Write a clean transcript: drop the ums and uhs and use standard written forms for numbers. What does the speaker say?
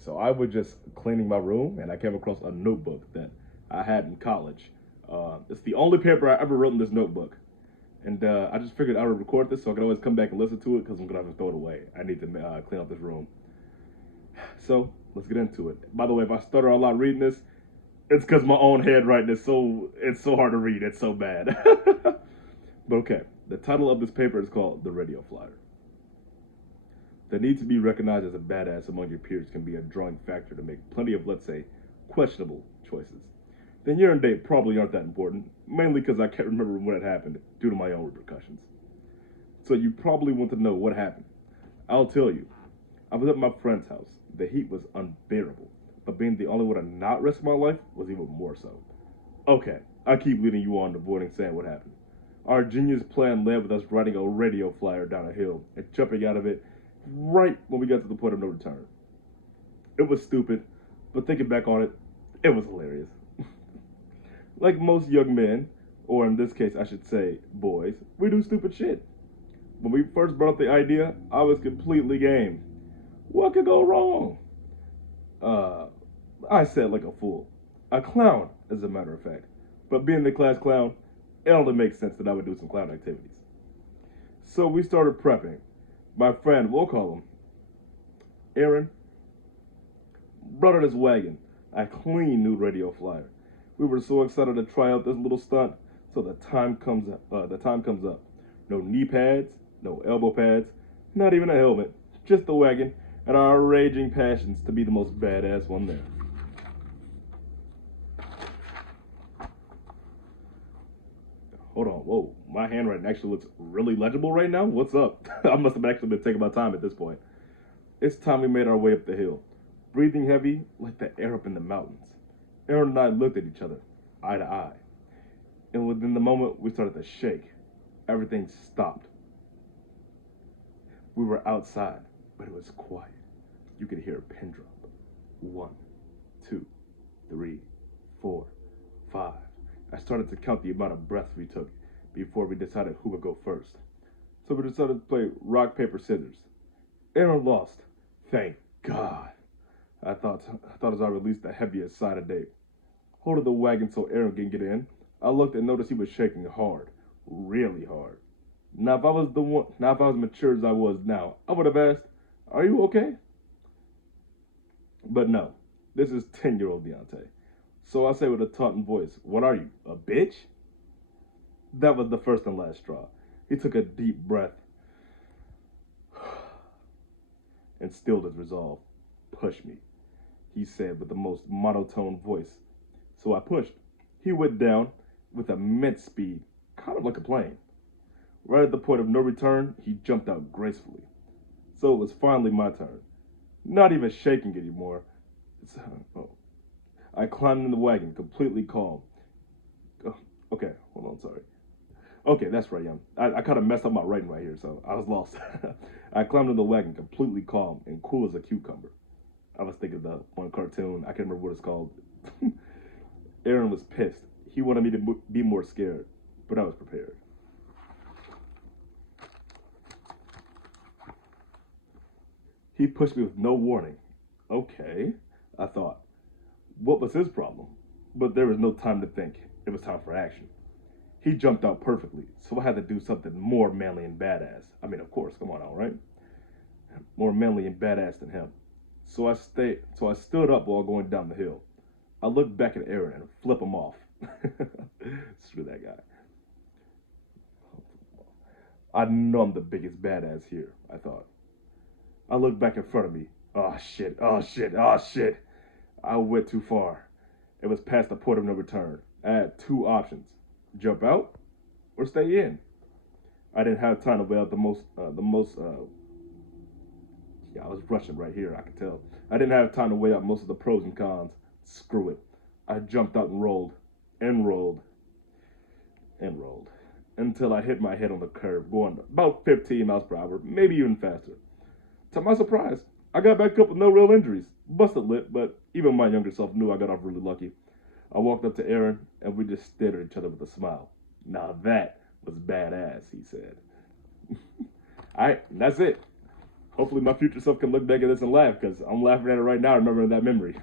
so I was just cleaning my room and I came across a notebook that I had in college. It's the only paper I ever wrote in this notebook. And I just figured I would record this so I could always come back and listen to it because I'm going to have to throw it away. I need to clean up this room. So let's get into it. By the way, if I stutter a lot reading this, it's because my own handwriting is it's so hard to read. It's so bad. But okay, the title of this paper is called The Radio Flyer. The need to be recognized as a badass among your peers can be a drawing factor to make plenty of, let's say, questionable choices. Then year and date probably aren't that important, mainly because I can't remember when it happened due to my own repercussions. So you probably want to know what happened. I'll tell you. I was at my friend's house. The heat was unbearable, but being the only one to not risk my life was even more so. Okay, I keep leading you on, avoiding saying what happened. Our genius plan led with us riding a radio flyer down a hill and jumping out of it right when we got to the point of no return. It was stupid, but thinking back on it, it was hilarious. Like most young men, or in this case I should say boys, we do stupid shit. When we first brought up the idea, I was completely game. What could go wrong? Uh, I said like a fool. A clown, as a matter of fact. But being the class clown, it only makes sense that I would do some clown activities. So we started prepping. My friend, we'll call him Aaron, brought in his wagon, a clean new radio flyer. We were so excited to try out this little stunt, so the time comes up. No knee pads, no elbow pads, not even a helmet, just the wagon and our raging passions to be the most badass one there. Hold on, whoa, my handwriting actually looks really legible right now? What's up? I must have actually been taking my time at this point. It's time we made our way up the hill, breathing heavy like the air up in the mountains. Aaron and I looked at each other, eye to eye. And within the moment, we started to shake. Everything stopped. We were outside, but it was quiet. You could hear a pin drop. 1, 2, 3, 4, 5. I started to count the amount of breaths we took before we decided who would go first. So we decided to play rock, paper, scissors. Aaron lost. Thank God. I thought as I released the heaviest side of date. Holding the wagon so Aaron can get in, I looked and noticed he was shaking hard. Really hard. Now if I was mature as I was now, I would have asked, "Are you okay?" But no, this is 10-year-old Deontay. So I say with a taunting voice, "What are you, a bitch?" That was the first and last straw. He took a deep breath and stilled his resolve. "Push me," he said with the most monotone voice. So I pushed. He went down with immense speed, kind of like a plane. Right at the point of no return, he jumped out gracefully. So it was finally my turn. Not even shaking anymore. Oh. I climbed in the wagon, completely calm. Oh, okay, hold on, sorry. Okay, that's right, I kind of messed up my writing right here, so I was lost. I climbed in the wagon, completely calm and cool as a cucumber. I was thinking of the one cartoon, I can't remember what it's called. Aaron was pissed. He wanted me to be more scared, but I was prepared. He pushed me with no warning. Okay, I thought. What was his problem? But there was no time to think. It was time for action. He jumped out perfectly, so I had to do something more manly and badass. I mean, of course, come on, all right? More manly and badass than him. So I stood up while going down the hill. I looked back at Aaron and flip him off. Screw that guy. I know I'm the biggest badass here, I thought. I looked back in front of me. Oh shit, oh shit, oh shit. I went too far. It was past the point of no return. I had two options: jump out or stay in. I didn't have time to weigh out yeah, I was rushing right here, I could tell. I didn't have time to weigh out most of the pros and cons. Screw it. I jumped out and rolled, and rolled, until I hit my head on the curb, going about 15 miles per hour, maybe even faster. To my surprise, I got back up with no real injuries. Busted lip, but even my younger self knew I got off really lucky. I walked up to Aaron, and we just stared at each other with a smile. Now that was badass, he said. All right, that's it. Hopefully my future self can look back at this and laugh, because I'm laughing at it right now, remembering that memory.